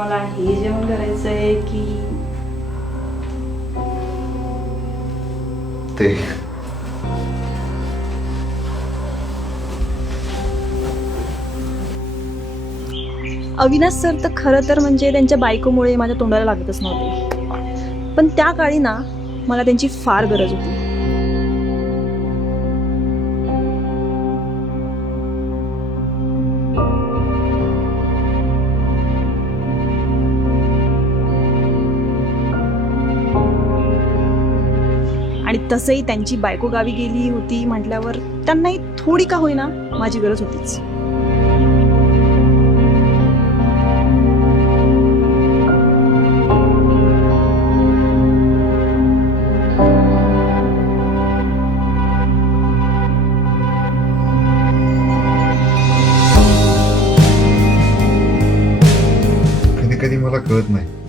मला हे जेवण करायचं आहे की ते अविनाश सर तर खरं तर म्हणजे त्यांच्या बायकोमुळे माझ्या तोंडाला लागतच नव्हते, पण त्या काळी ना मला त्यांची फार गरज होती. आणि तसंही त्यांची बायको गावी गेली होती म्हटल्यावर त्यांनाही थोडी का होईना माझी गरज होतीच. कधी कधी मला कळत नाही